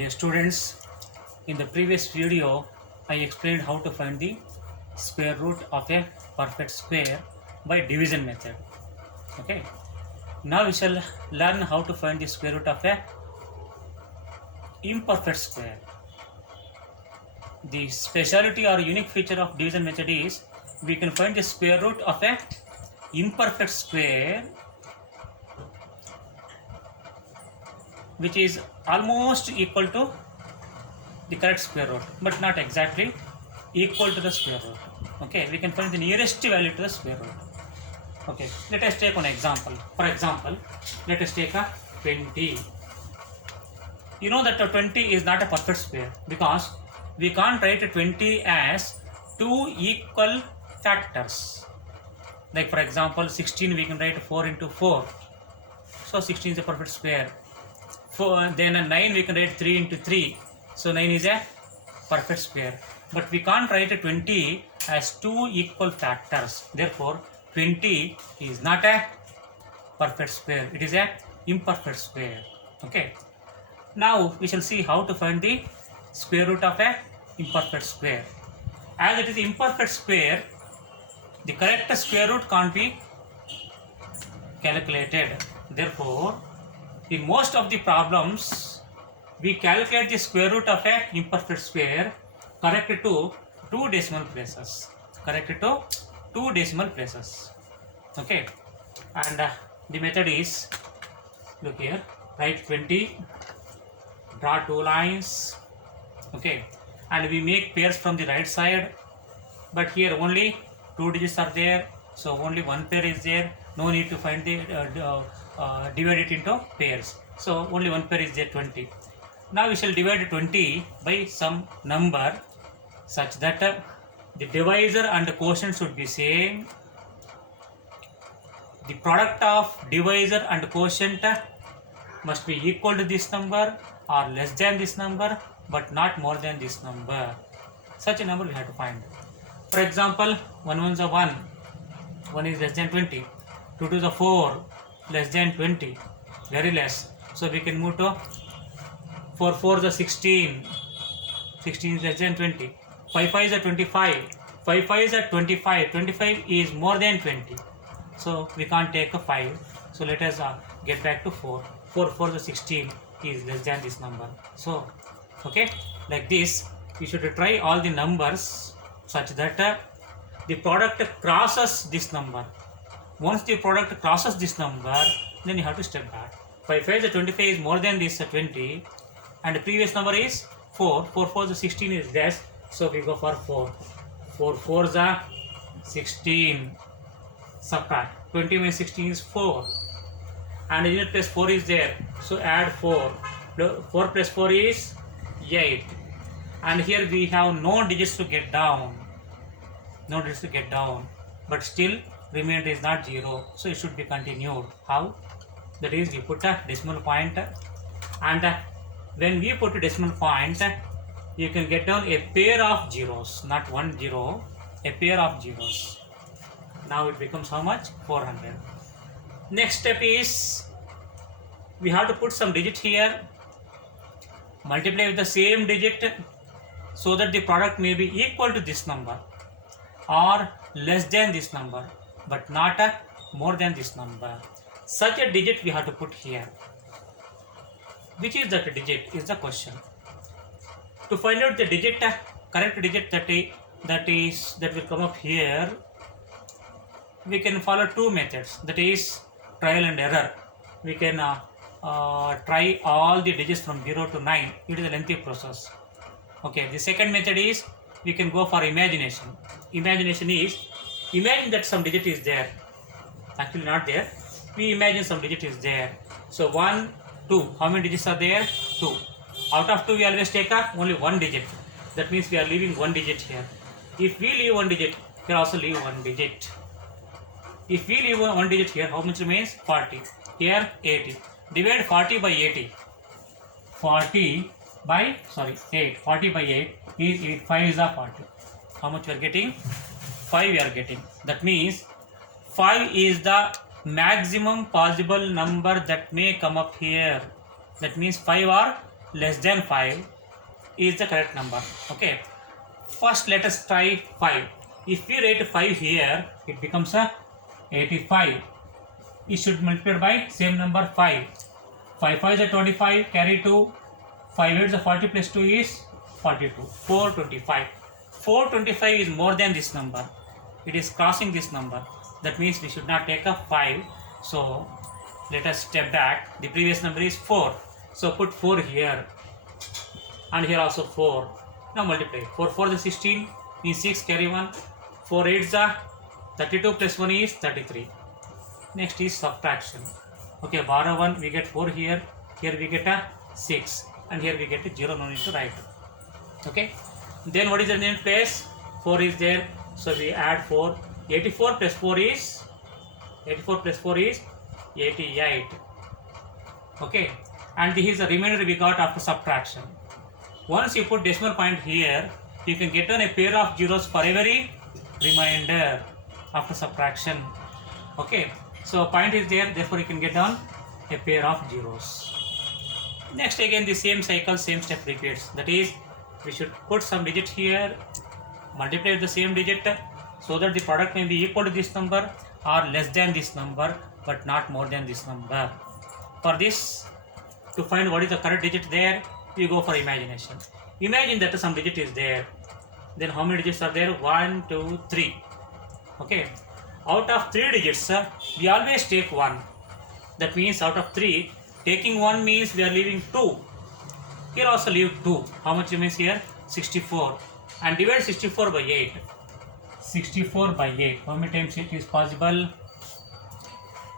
Dear students, in the previous video, I explained how to find the square root of a perfect square by division method. Okay. Now we shall learn how to find the square root of a imperfect square. The speciality or unique feature of division method is we can find the square root of a imperfect square which is almost equal to the correct square root, but not exactly equal to the square root. Okay, we can find the nearest value to the square root. Okay, let us take one example. For example, let us take a 20. You know that a 20 is not a perfect square because we can't write a 20 as two equal factors. Like for example, 16 we can write 4 into 4. So 16 is a perfect square. Then a 9 we can write 3 into 3. So 9 is a perfect square. But we can't write a 20 as two equal factors. Therefore, 20 is not a perfect square. It is a imperfect square. Okay. Now we shall see how to find the square root of a imperfect square. As it is imperfect square, the correct square root can't be calculated. Therefore, in most of the problems, we calculate the square root of a imperfect square corrected to two decimal places. Okay, and the method is, look here, write 20, draw two lines. Okay, and we make pairs from the right side, but here only two digits are there, so only one pair is there. No need to find the divide it into pairs. So only one pair is there, 20. Now we shall divide 20 by some number such that the divisor and the quotient should be same. The product of divisor and quotient must be equal to this number or less than this number, but not more than this number. Such a number we have to find. For example, 1 1 is a 1, 1 is less than 20, 2 2 is a 4, less than 20, very less. So we can move to 4 4 is a 16, 16 is less than 20, 5 5 is a 25, 5 5 is a 25, 25 is more than 20. So we can't take a 5. So let us get back to 4. 4 4 is a 16 is less than this number. So okay, like this you should try all the numbers such that the product crosses this number. Once the product crosses this number, then you have to step back. 5 5 is a 25 is more than this 20, and the previous number is 4. 4 4 is a 16 is less, so we go for 4. 4 4 is a 16. Subtract 20 minus 16 is 4, and unit plus 4 is there, so add 4. 4 plus 4 is 8, and here we have no digits to get down, but still remainder is not 0, so it should be continued. How? That is, we put a decimal point, and when we put a decimal point, you can get down a pair of zeros, not 1 0, a pair of zeros. Now it becomes how much? 400. Next step is we have to put some digit here, multiply with the same digit so that the product may be equal to this number or less than this number, but not more than this number. Such a digit we have to put here. Which is that digit is the question. To find out the digit, correct digit that will come up here, we can follow two methods, that is trial and error. We can try all the digits from 0 to 9. It is a lengthy process. Okay, the second method is we can go for imagination. Imagination is, imagine that some digit is there, actually not there, we imagine some digit is there. So 1 2, how many digits are there? 2. Out of 2 we always take only one digit. That means we are leaving one digit here. If we leave one digit, we also leave one digit. If we leave one digit here, how much remains? 40. Here 80. Divide 40 by 80. 40 by 8. 40 by 8 is 8. 5 is a 40. How much we are getting? 5 we are getting. That means 5 is the maximum possible number that may come up here. That means 5 or less than 5 is the correct number. Okay. First let us try 5. If we write 5 here, it becomes a 85. It should multiply by same number 5. 5 5 is a 25, carry 2. 5 8 is a 40 plus 2 is 42. 425. 425 is more than this number. It is crossing this number. That means we should not take a 5. So let us step back. The previous number is 4. So put 4 here. And here also 4. Now multiply. 4 4 is 16. Means 6 carry 1. 4 8 is 32 plus 1 is 33. Next is subtraction. Okay, borrow 1, we get 4 here. Here we get a 6. And here we get a 0, no need to write. Okay. Then what is the name place? 4 is there. So we add 4. 84 plus 4 is 88. Okay. And this is the remainder we got after subtraction. Once you put decimal point here, you can get on a pair of zeros for every remainder after subtraction. Okay. So point is there, therefore you can get down a pair of zeros. Next again the same cycle, same step repeats. That is, we should put some digit here, multiply with the same digit so that the product may be equal to this number or less than this number but not more than this number. For this, to find what is the correct digit there, you go for imagination. Imagine that some digit is there. Then how many digits are there? 1, 2, 3. Okay. Out of 3 digits, we always take 1. That means out of 3, taking 1 means we are leaving 2. Here also leave 2. How much remains here? 64. And divide 64 by 8. 64 by 8. How many times it is possible?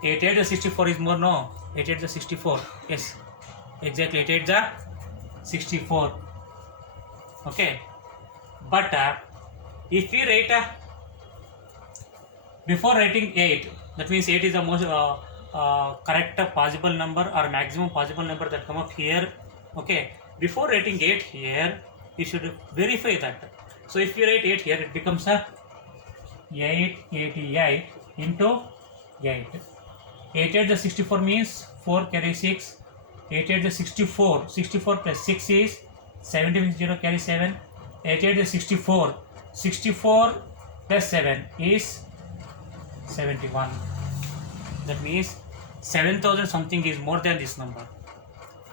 8 8 the 64 is more, no? 8 8 the 64. Yes. Exactly. 8 8 the 64. Okay. But if we write before writing 8, that means 8 is the most correct possible number or maximum possible number that come up here. Okay. Before writing 8 here, you should verify that. So if you write 8 here, it becomes a 888 into 8. 8 8 the 64 means 4 carry 6. 8 8 the 64. 64 plus 6 is 70 0 carry 7. 8 8 the 64. 64 plus 7 is 71. That means 7000 something is more than this number.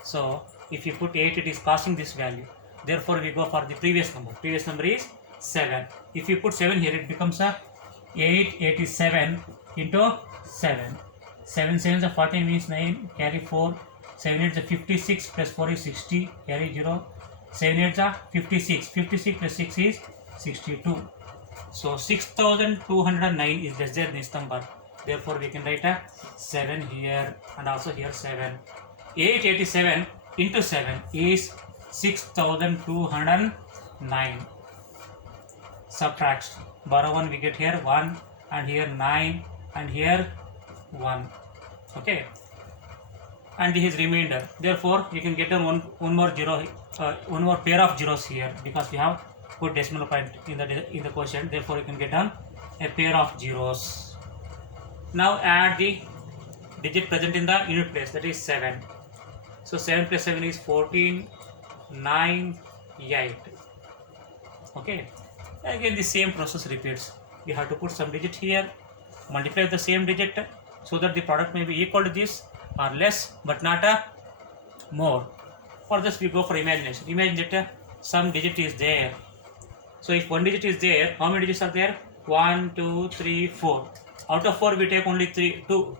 So if you put 8, it is passing this value. Therefore we go for the previous number. Previous number is 7. If you put 7 here, it becomes a 887 into 7. 7 7 is 14 means 9 carry 4. 7 8 is 56 plus 4 is 60 carry 0. 7 8 is 56. 56 plus 6 is 62. So 6209 is less than this number. Therefore we can write a 7 here and also here 7. 887 into 7 is 6209. Subtract. Borrow 1, we get here 1 and here 9 and here 1. Okay. And this is remainder. Therefore you can get one more zero, one more pair of zeros here because we have put decimal point in the quotient. Therefore you can get down a pair of zeros. Now add the digit present in the unit place, that is 7. So 7 plus 7 is 14, 9, 8. Okay. Again the same process repeats. We have to put some digit here, multiply with the same digit so that the product may be equal to this or less but not a more. For this we go for imagination. Imagine that some digit is there. So if one digit is there, how many digits are there? 1, 2, 3, 4. Out of 4 we take only 2.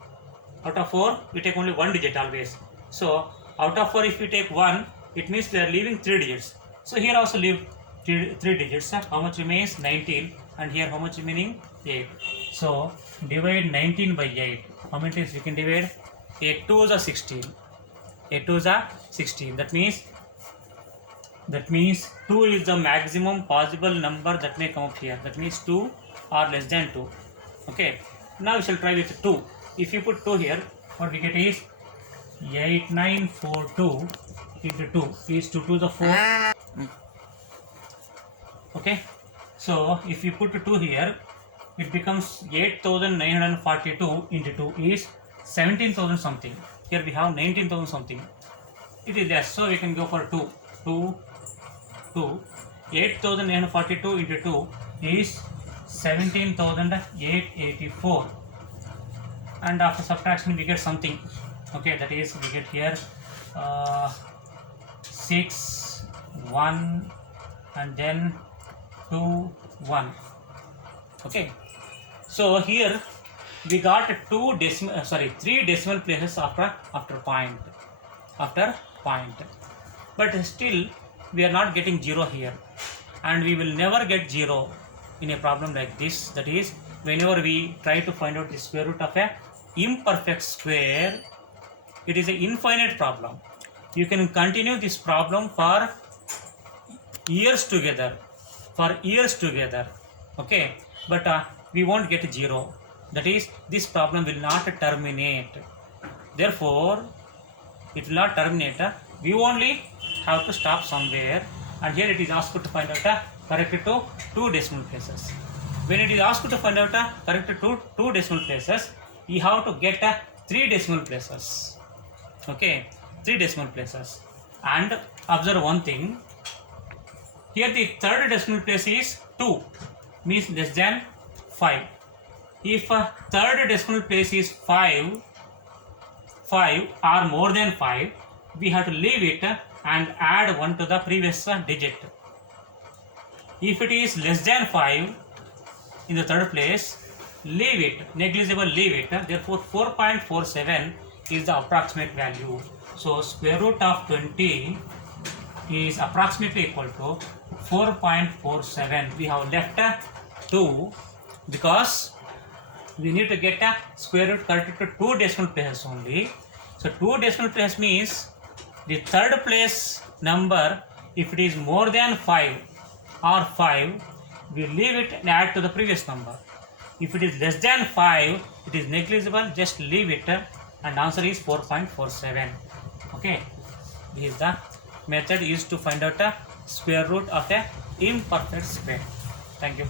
Out of 4 we take only 1 digit always. So out of 4 if we take 1, it means we are leaving 3 digits. So here also leave 3 digits. How much remains? 19. And here how much remaining? 8. So divide 19 by 8. How many times we can divide? 8 2s are 16. 8 2s are 16. That means 2 is the maximum possible number that may come up here. That means 2 or less than 2. Okay. Now we shall try with 2. If you put 2 here, what we get is 8942 into 2 is 2 to the 4. Okay. So if you put 2 here, it becomes 8942 into 2 is 17,000 something. Here we have 19,000 something. it is less, so we can go for 2. 8,942 into 2 is 17,884, and after subtraction we get something. Okay, that is we get here 6 1 and then 2 1. Okay, so here we got 3 decimal places after point, but still we are not getting 0 here, and we will never get 0 in a problem like this. That is, whenever we try to find out the square root of a imperfect square, it is an infinite problem. You can continue this problem for years together, okay, but we won't get 0. That is, this problem will not terminate. Therefore, it will not terminate. We only have to stop somewhere, and here it is asked to find out correct to 2 decimal places. When it is asked to find out correct to 2 decimal places, we have to get 3 decimal places. Okay, 3 decimal places. And observe one thing. Here the third decimal place is 2, means less than 5. If third decimal place is 5 or more than 5, we have to leave it and add 1 to the previous digit. If it is less than 5 in the third place, leave it, negligible, leave it. Therefore, 4.47 is the approximate value. So, square root of 20 is approximately equal to 4.47. We have left 2 because we need to get a square root correct to 2 decimal places only. So 2 decimal places means the third place number, if it is more than 5 or 5, we leave it and add to the previous number. If it is less than 5, it is negligible, just leave it, and answer is 4.47. Okay, this is the method used to find out a square root of a imperfect square. Thank you.